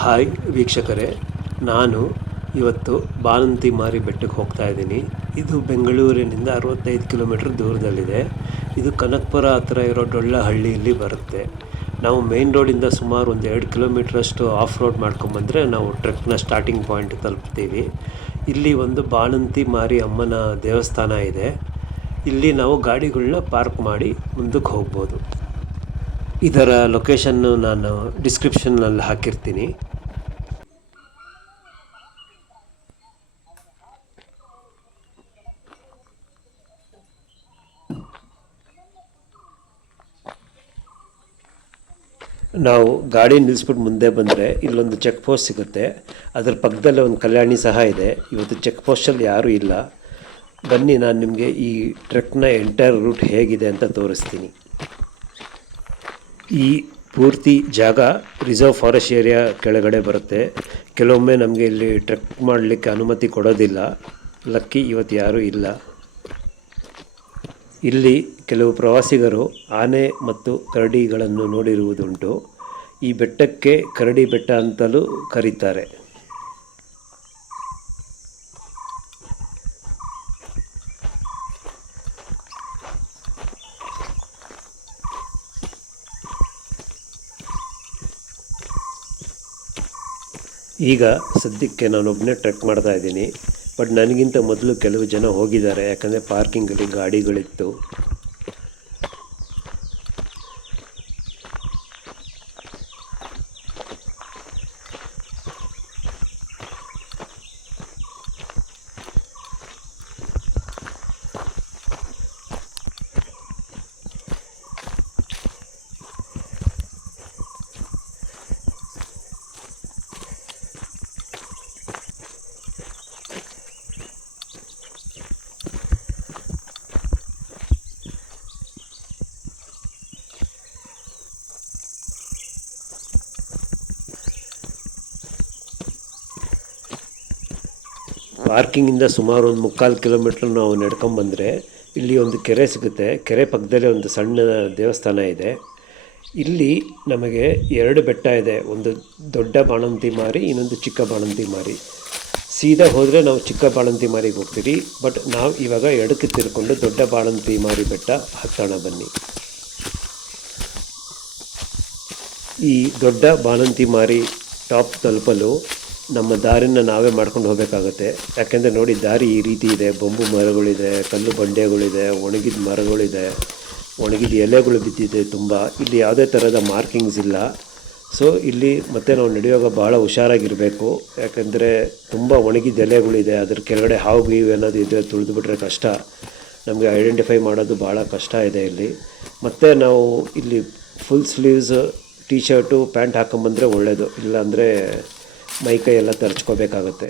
Hi ವೀಕ್ಷಕರೇ, ನಾನು ಇವತ್ತು ಬಾಣಂತಿ ಮಾರಿ ಬೆಟ್ಟಕ್ಕೆ ಹೋಗ್ತಾ ಇದ್ದೀನಿ. ಇದು ಬೆಂಗಳೂರಿನಿಂದ 65 ಕಿಲೋಮೀಟ್ರ್ ದೂರದಲ್ಲಿದೆ. ಇದು ಕನಕಪುರ ಹತ್ರ ಇರೋ ಡೊಳ್ಳಹಳ್ಳಿಯಲ್ಲಿ ಬರುತ್ತೆ. ನಾವು ಮೇನ್ ರೋಡಿಂದ ಸುಮಾರು ಒಂದು 2 ಕಿಲೋಮೀಟ್ರಷ್ಟು ಆಫ್ ರೋಡ್ ಮಾಡ್ಕೊಂಬಂದರೆ ನಾವು ಟ್ರೆಕ್ನ ಸ್ಟಾರ್ಟಿಂಗ್ ಪಾಯಿಂಟ್ ತಲುಪ್ತೀವಿ. ಇಲ್ಲಿ ಒಂದು ಬಾಣಂತಿ ಮಾರಿ ಅಮ್ಮನ ದೇವಸ್ಥಾನ ಇದೆ. ಇಲ್ಲಿ ನಾವು ಗಾಡಿಗಳನ್ನ ಪಾರ್ಕ್ ಮಾಡಿ ಮುಂದಕ್ಕೆ ಹೋಗ್ಬೋದು. ಇದರ ಲೊಕೇಶನ್ನು ನಾನು ಡಿಸ್ಕ್ರಿಪ್ಷನ್ನಲ್ಲಿ ಹಾಕಿರ್ತೀನಿ. ನಾವು ಗಾಡಿ ನಿಲ್ಲಿಸ್ಬಿಟ್ಟು ಮುಂದೆ ಬಂದರೆ ಇಲ್ಲೊಂದು ಚೆಕ್ ಪೋಸ್ಟ್ ಸಿಗುತ್ತೆ. ಅದರ ಪಕ್ಕದಲ್ಲೇ ಒಂದು ಕಲ್ಯಾಣಿ ಸಹ ಇದೆ. ಇವತ್ತು ಚೆಕ್ ಪೋಸ್ಟಲ್ಲಿ ಯಾರೂ ಇಲ್ಲ. ಬನ್ನಿ, ನಾನು ನಿಮಗೆ ಈ ಟ್ರೆಕ್ನ ಎಂಟೈರ್ ರೂಟ್ ಹೇಗಿದೆ ಅಂತ ತೋರಿಸ್ತೀನಿ. ಈ ಪೂರ್ತಿ ಜಾಗ ರಿಸರ್ವ್ ಫಾರೆಸ್ಟ್ ಏರಿಯಾ ಕೆಳಗಡೆ ಬರುತ್ತೆ. ಕೆಲವೊಮ್ಮೆ ನಮಗೆ ಇಲ್ಲಿ ಟ್ರೆಕ್ ಮಾಡಲಿಕ್ಕೆ ಅನುಮತಿ ಕೊಡೋದಿಲ್ಲ. ಲಕ್ಕಿ ಇವತ್ತು ಯಾರೂ ಇಲ್ಲ. ಇಲ್ಲಿ ಕೆಲವು ಪ್ರವಾಸಿಗರು ಆನೆ ಮತ್ತು ಕರಡಿಗಳನ್ನು ನೋಡಿರುವುದುಂಟು. ಈ ಬೆಟ್ಟಕ್ಕೆ ಕರಡಿ ಬೆಟ್ಟ ಅಂತಲೂ ಕರೀತಾರೆ. ಈಗ ಸದ್ಯಕ್ಕೆ ನಾನೊಬ್ಬನೇ ಟ್ರೆಕ್ ಮಾಡ್ತಾ ಇದ್ದೀನಿ. ಬಟ್ ನನಗಿಂತ ಮೊದಲು ಕೆಲವು ಜನ ಹೋಗಿದ್ದಾರೆ, ಯಾಕಂದರೆ ಪಾರ್ಕಿಂಗಲ್ಲಿ ಗಾಡಿಗಳಿತ್ತು. ಪಾರ್ಕಿಂಗಿಂದ ಸುಮಾರು ಒಂದು 3/4 ಕಿಲೋಮೀಟ್ರ್ ನಾವು ನಡ್ಕೊಂಬಂದರೆ ಇಲ್ಲಿ ಒಂದು ಕೆರೆ ಸಿಗುತ್ತೆ. ಕೆರೆ ಪಕ್ಕದಲ್ಲೇ ಒಂದು ಸಣ್ಣ ದೇವಸ್ಥಾನ ಇದೆ. ಇಲ್ಲಿ ನಮಗೆ 2 ಬೆಟ್ಟ ಇದೆ. ಒಂದು ದೊಡ್ಡ ಬಾಣಂತಿ ಮಾರಿ, ಇನ್ನೊಂದು ಚಿಕ್ಕ ಬಾಣಂತಿ ಮಾರಿ. ಸೀದಾ ಹೋದರೆ ನಾವು ಚಿಕ್ಕ ಬಾಣಂತಿ ಮಾರಿಗೆ ಹೋಗ್ತೀವಿ. ಬಟ್ ನಾವು ಇವಾಗ ಎಡಕ್ಕೆ ತಿರ್ಕೊಂಡು ದೊಡ್ಡ ಬಾಣಂತಿ ಮಾರಿ ಬೆಟ್ಟ ಹತ್ತೋಣ ಬನ್ನಿ. ಈ ದೊಡ್ಡ ಬಾಣಂತಿ ಮಾರಿ ಟಾಪ್ ತಲುಪಲು ನಮ್ಮ ದಾರಿನ ನಾವೇ ಮಾಡ್ಕೊಂಡು ಹೋಗಬೇಕಾಗತ್ತೆ. ಯಾಕೆಂದರೆ ನೋಡಿ, ದಾರಿ ಈ ರೀತಿ ಇದೆ. ಬೊಂಬು ಮರಗಳಿದೆ, ಕಲ್ಲು ಬಂಡೆಗಳಿದೆ, ಒಣಗಿದ ಮರಗಳಿದೆ, ಒಣಗಿದ ಎಲೆಗಳು ಬಿದ್ದಿದೆ ತುಂಬ. ಇಲ್ಲಿ ಯಾವುದೇ ಥರದ ಮಾರ್ಕಿಂಗ್ಸ್ ಇಲ್ಲ. ಸೊ ಇಲ್ಲಿ ಮತ್ತೆ ನಾವು ನಡೆಯುವಾಗ ಭಾಳ ಹುಷಾರಾಗಿರಬೇಕು. ಯಾಕೆಂದರೆ ತುಂಬ ಒಣಗಿದ ಎಲೆಗಳಿದೆ. ಅದ್ರ ಕೆಳಗಡೆ ಹಾವು ಗೀವು ಏನಾದರೂ ಇದ್ದರೆ ತುಳಿದುಬಿಟ್ರೆ ಕಷ್ಟ. ನಮಗೆ ಐಡೆಂಟಿಫೈ ಮಾಡೋದು ಭಾಳ ಕಷ್ಟ ಇದೆ ಇಲ್ಲಿ. ಮತ್ತು ನಾವು ಇಲ್ಲಿ full sleeves T shirt pant ಹಾಕೊಂಬಂದರೆ ಒಳ್ಳೆಯದು. ಇಲ್ಲಾಂದರೆ ಮೈಕೈ ಎಲ್ಲ ತರ್ಚ್ಕೋಬೇಕಾಗತ್ತೆ.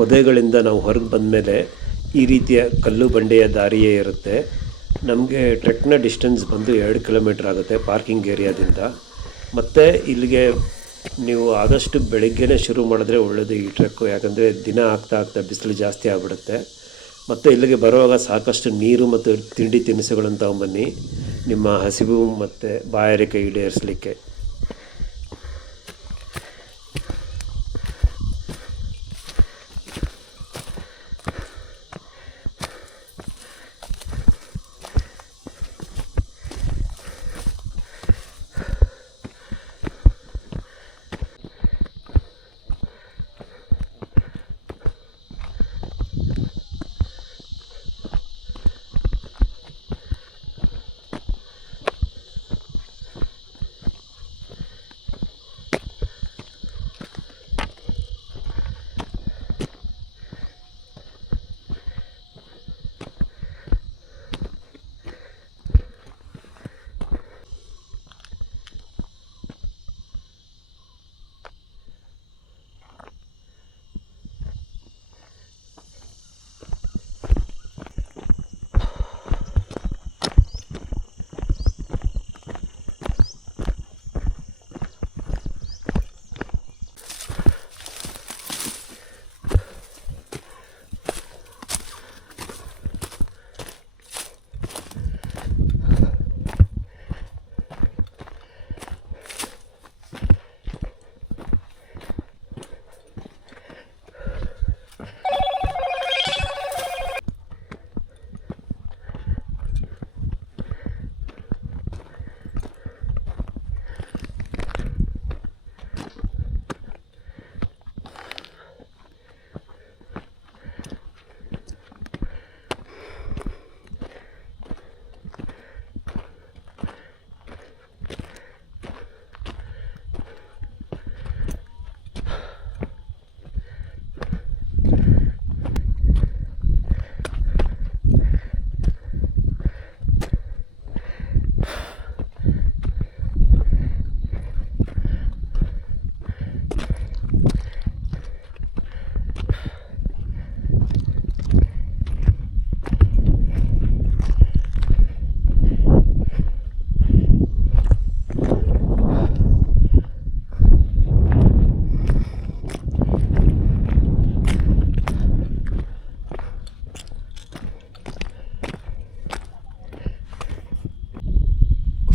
ಪೊದೆಗಳಿಂದ ನಾವು ಹೊರಗೆ ಬಂದಮೇಲೆ ಈ ರೀತಿಯ ಕಲ್ಲು ಬಂಡೆಯ ದಾರಿಯೇ ಇರುತ್ತೆ. ನಮಗೆ ಟ್ರೆಕ್ನ ಡಿಸ್ಟೆನ್ಸ್ ಬಂದು 2 ಕಿಲೋಮೀಟ್ರ್ ಆಗುತ್ತೆ ಪಾರ್ಕಿಂಗ್ ಏರಿಯಾದಿಂದ. ಮತ್ತು ಇಲ್ಲಿಗೆ ನೀವು ಆದಷ್ಟು ಬೆಳಗ್ಗೆನೇ ಶುರು ಮಾಡಿದ್ರೆ ಒಳ್ಳೆಯದು ಈ ಟ್ರೆಕ್ಕು. ಯಾಕಂದರೆ ದಿನ ಆಗ್ತಾ ಬಿಸಿಲು ಜಾಸ್ತಿ ಆಗಿಬಿಡುತ್ತೆ. ಮತ್ತು ಇಲ್ಲಿಗೆ ಬರುವಾಗ ಸಾಕಷ್ಟು ನೀರು ಮತ್ತು ತಿಂಡಿ ತಿನಿಸುಗಳನ್ನು ತಗೊಂಬನ್ನಿ, ನಿಮ್ಮ ಹಸಿವು ಮತ್ತು ಬಾಯಾರಿಕೆ ಈಡೇರಿಸಲಿಕ್ಕೆ.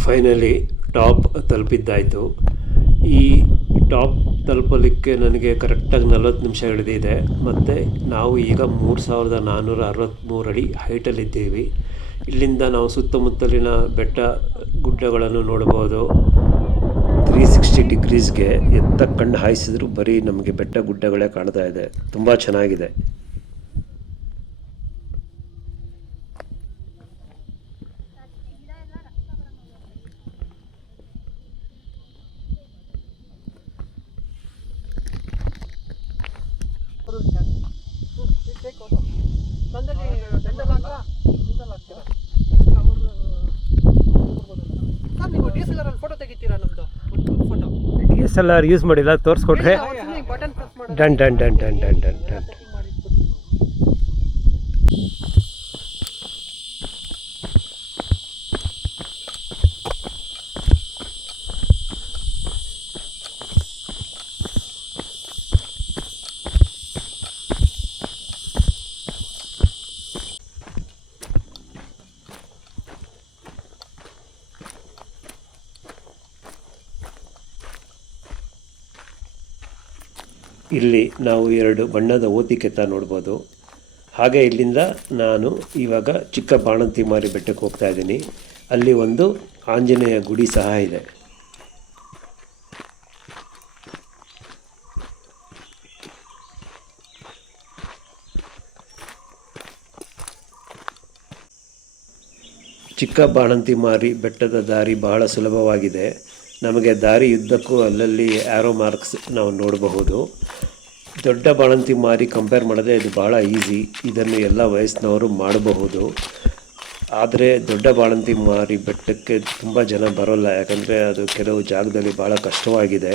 Finally top ತಲುಪಿದ್ದಾಯಿತು. ಈ ಟಾಪ್ ತಲುಪಲಿಕ್ಕೆ ನನಗೆ ಕರೆಕ್ಟಾಗಿ 40 ನಿಮಿಷ ಹಿಡಿದಿದೆ. ಮತ್ತು ನಾವು ಈಗ 3463 ಅಡಿ ಹೈಟಲ್ಲಿದ್ದೀವಿ. ಇಲ್ಲಿಂದ ನಾವು ಸುತ್ತಮುತ್ತಲಿನ ಬೆಟ್ಟ ಗುಡ್ಡಗಳನ್ನು ನೋಡ್ಬೋದು. 360 ಡಿಗ್ರೀಸ್ಗೆ ಎತ್ತ ಕಣ್ಣು ಹಾಯಿಸಿದ್ರು ಬರೀ ನಮಗೆ ಬೆಟ್ಟ ಗುಡ್ಡಗಳೇ ಕಾಣ್ತಾ ಇದೆ. ತುಂಬ ಚೆನ್ನಾಗಿದೆ. ಫೋಟೋ ತೆಗಿತೀರಾ? ನಮ್ದು ಫೋಟೋ DSLR ಯೂಸ್ ಮಾಡಿಲ್ಲ, ತೋರಿಸ್ಕೊಟ್ರೆ ಬಟನ್ ಪ್ರೆಸ್ ಮಾಡೋದು. Done done done done done done done. ಇಲ್ಲಿ ನಾವು 2 ಬಣ್ಣದ ಓತಿಕೆತ್ತ ನೋಡ್ಬೋದು. ಹಾಗೆ ಇಲ್ಲಿಂದ ನಾನು ಇವಾಗ ಚಿಕ್ಕ ಬಾಣಂತಿಮಾರಿ ಬೆಟ್ಟಕ್ಕೆ ಹೋಗ್ತಾ ಇದ್ದೀನಿ. ಅಲ್ಲಿ ಒಂದು ಆಂಜನೇಯ ಗುಡಿ ಸಹ ಇದೆ. ಚಿಕ್ಕ ಬಾಣಂತಿಮಾರಿ ಬೆಟ್ಟದ ದಾರಿ ಬಹಳ ಸುಲಭವಾಗಿದೆ. ನಮಗೆ ದಾರಿ ಉದ್ದಕ್ಕೂ ಅಲ್ಲಲ್ಲಿ ಆ್ಯರೋ ಮಾರ್ಕ್ಸ್ ನಾವು ನೋಡಬಹುದು. ದೊಡ್ಡ ಬಾಣಂತಿಮಾರಿ ಕಂಪೇರ್ ಮಾಡಿದ್ರೆ ಇದು ಭಾಳ ಈಸಿ. ಇದನ್ನು ಎಲ್ಲ ವಯಸ್ಸಿನವರು ಮಾಡಬಹುದು. ಆದರೆ ದೊಡ್ಡ ಬಾಣಂತಿಮಾರಿ ಬೆಟ್ಟಕ್ಕೆ ತುಂಬ ಜನ ಬರೋಲ್ಲ, ಯಾಕಂದರೆ ಅದು ಕೆಲವು ಜಾಗದಲ್ಲಿ ಭಾಳ ಕಷ್ಟವಾಗಿದೆ.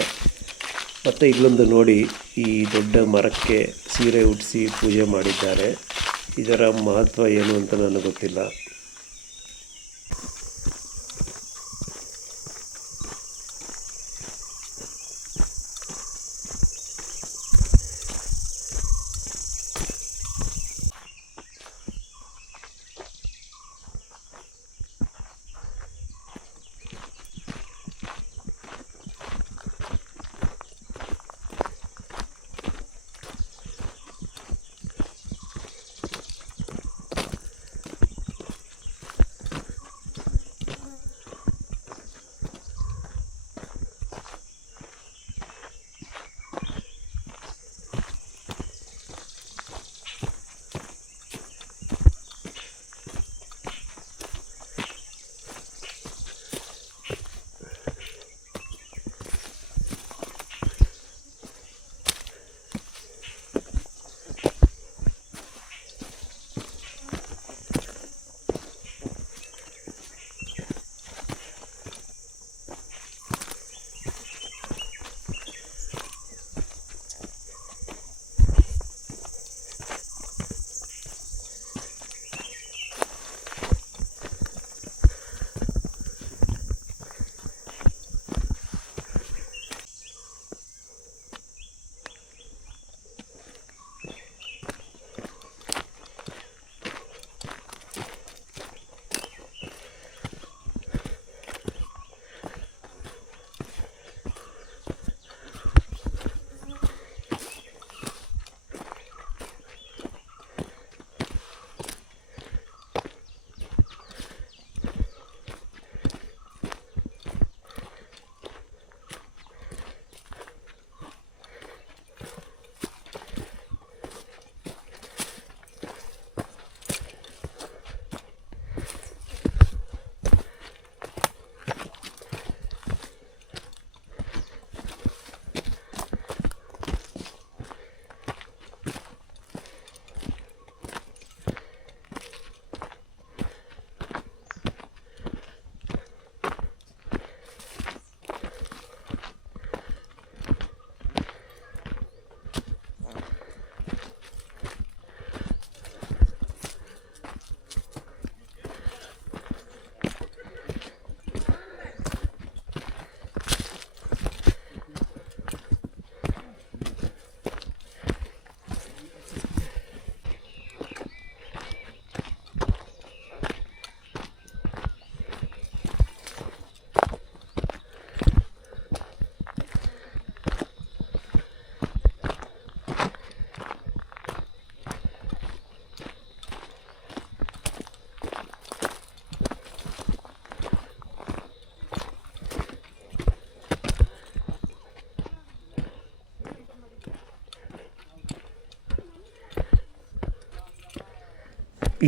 ಮತ್ತು ಇಲ್ಲೊಂದು ನೋಡಿ, ಈ ದೊಡ್ಡ ಮರಕ್ಕೆ ಸೀರೆ ಉಡಿಸಿ ಪೂಜೆ ಮಾಡಿದ್ದಾರೆ. ಇದರ ಮಹತ್ವ ಏನು ಅಂತ ನನಗೆ ಗೊತ್ತಿಲ್ಲ.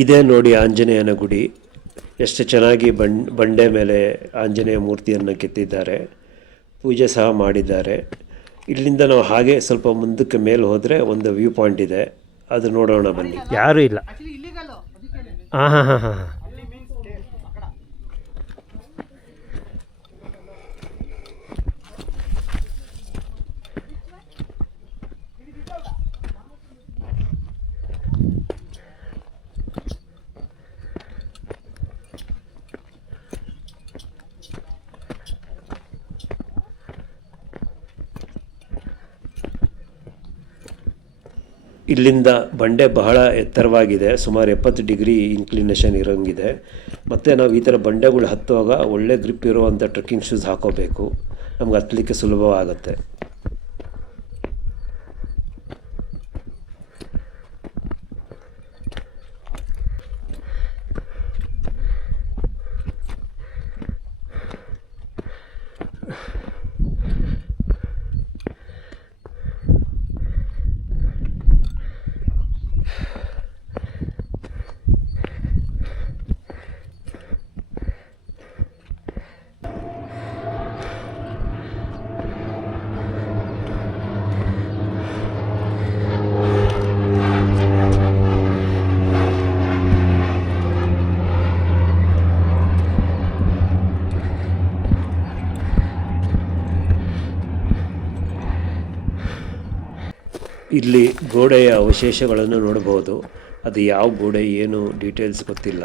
ಇದೇ ನೋಡಿ ಆಂಜನೇಯನ ಗುಡಿ. ಎಷ್ಟು ಚೆನ್ನಾಗಿ ಬಂಡೆ ಮೇಲೆ ಆಂಜನೇಯ ಮೂರ್ತಿಯನ್ನು ಕೆತ್ತಿದ್ದಾರೆ. ಪೂಜೆ ಸಹ ಮಾಡಿದ್ದಾರೆ. ಇಲ್ಲಿಂದ ನಾವು ಹಾಗೆ ಸ್ವಲ್ಪ ಮುಂದಕ್ಕೆ ಮೇಲೆ ಹೋದರೆ ಒಂದು ವ್ಯೂ ಪಾಯಿಂಟ್ ಇದೆ, ಅದು ನೋಡೋಣ ಬನ್ನಿ. ಯಾರೂ ಇಲ್ಲ. ಆಕ್ಚುಲಿ ಇಲ್ಲಿಗಲ್ ಅದಕ್ಕೆ ಹಾಂ ಹಾಂ ಹಾಂ ಹಾಂ ಇಲ್ಲಿಂದ ಬಂಡೆ ಬಹಳ ಎತ್ತರವಾಗಿದೆ, ಸುಮಾರು 70 ಡಿಗ್ರಿ ಇನ್ಕ್ಲಿನೇಷನ್ ಇರೋಂಗಿದೆ. ಮತ್ತು ನಾವು ಈ ಥರ ಬಂಡೆಗಳು ಹತ್ತುವಾಗ ಒಳ್ಳೆ ಗ್ರಿಪ್ ಇರುವಂಥ ಟ್ರೆಕ್ಕಿಂಗ್ ಶೂಸ್ ಹಾಕೋಬೇಕು, ನಮ್ಗೆ ಹತ್ತಲಿಕ್ಕೆ ಸುಲಭವಾಗುತ್ತೆ. ಇಲ್ಲಿ ಗೋಡೆಯ ಅವಶೇಷಗಳನ್ನು ನೋಡಬಹುದು. ಅದು ಯಾವ ಗೋಡೆ ಏನು ಡೀಟೇಲ್ಸ್ ಗೊತ್ತಿಲ್ಲ.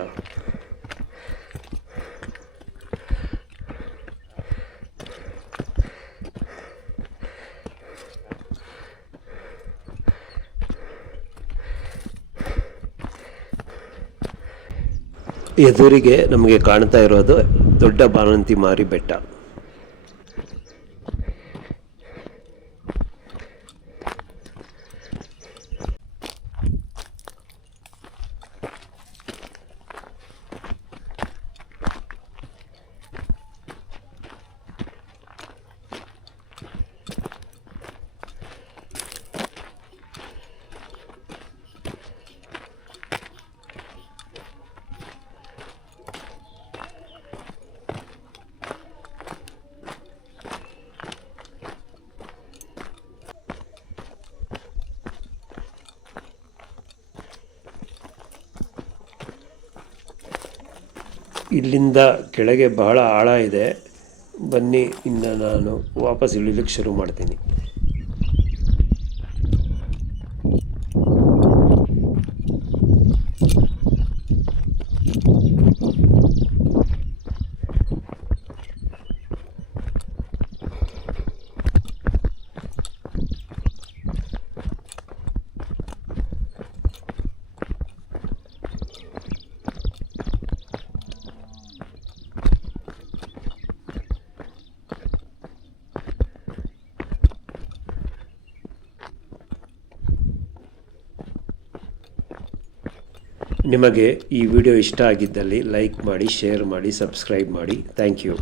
ಎದುರಿಗೆ ನಮಗೆ ಕಾಣ್ತಾ ಇರೋದು ದೊಡ್ಡ ಬಾಣಂತಿ ಮಾರಿ ಬೆಟ್ಟ. ಇಲ್ಲಿಂದ ಕೆಳಗೆ ಬಹಳ ಆಳ ಇದೆ. ಬನ್ನಿ, ಇನ್ನು ನಾನು ವಾಪಸ್ ಇಳಿಲಿಕ್ಕೆ ಶುರು ಮಾಡ್ತೀನಿ. ನಿಮಗೆ ಈ ವಿಡಿಯೋ ಇಷ್ಟ ಆಗಿದ್ದಲ್ಲಿ ಲೈಕ್ ಮಾಡಿ, ಶೇರ್ ಮಾಡಿ, ಸಬ್ಸ್ಕ್ರೈಬ್ ಮಾಡಿ. Thank you.